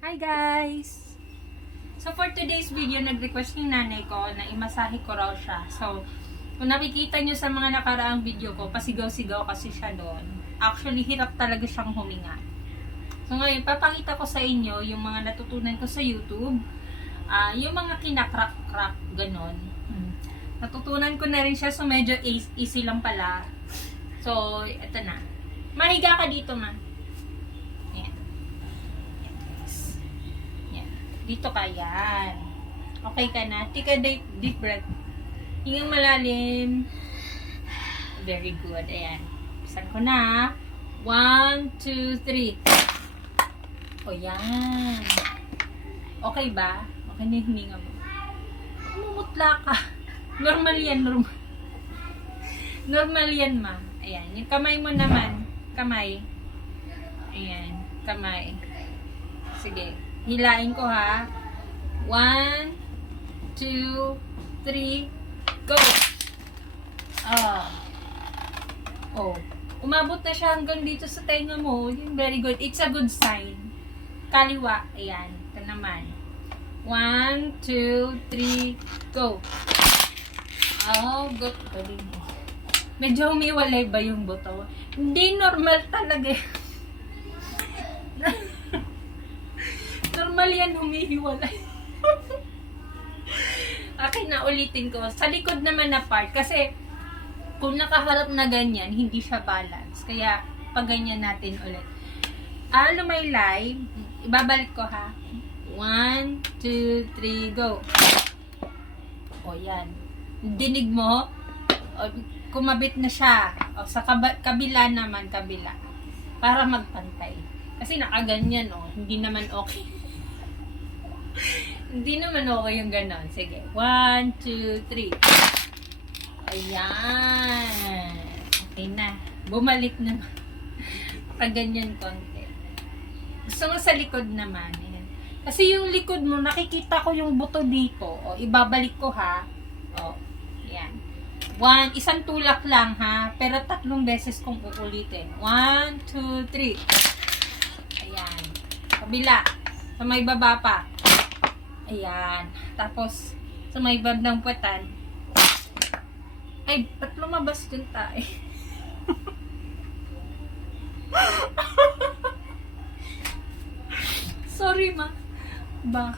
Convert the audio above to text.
Hi guys! So for today's video, nag-request yung nanay ko na imasahe ko raw siya. So, kung nakikita nyo sa mga nakaraang video ko, pasigaw-sigaw kasi siya doon. Actually, hirap talaga siyang huminga. So ngayon, papakita ko sa inyo yung mga natutunan ko sa YouTube. Yung mga kinakrak-krak, ganon. Natutunan ko na rin siya, so medyo easy lang pala. So, eto na. Mahiga ka dito, ma. Ayan. Ayan, guys. Ayan. Dito ka, yan. Okay ka na? Take a deep breath. Hingang malalim. Very good. Ayan. Pisan ko na. 1, 2, 3. O, yan. Okay ba? Okay na yung hininga mo. Umumutla ka. Normal yan, normal. Normal yan, ma. Ayan. Yung kamay mo naman. Kamay. Ayan. Kamay. Sige. Hilain ko, ha. 1, 2, 3, go! Oh. Umabot na siya hanggang dito sa tenga mo. Very good. It's a good sign. Kaliwa. Ayan. Ito naman. 1, 2, 3, go! Oh, good. Galing mo. Medyo humiwalay ba yung buto? Hindi normal talaga. Normal yan, humihiwalay. Okay na, ulitin ko. Sa likod naman na part, kasi kung nakaharap na ganyan, hindi siya balance. Kaya, pag ganyan natin ulit. Lumaylay. Ibabalik ko, ha. 1, 2, 3, go. O, yan. Dinig mo. O, kumabit na siya. O, sa kabila naman, kabila. Para magpantay. Kasi nakaganyan, o. Hindi naman okay. Hindi naman okay yung ganon. Sige. 1, 2, 3. Ayan. Okay na. Bumalik naman. Nakaganyan konti. Gusto mo sa likod naman. Ayan. Kasi yung likod mo, nakikita ko yung buto dito. O, ibabalik ko, ha. O, ayan. 1, isang tulak lang, ha. Pero 3 beses kong uulitin. 1, 2, 3. Ayan. Kabila. Sa may baba pa. Ayan. Tapos, sa may bandang puwetan. Ay, ba't lumabas yung tae? Sorry, ma. Ba?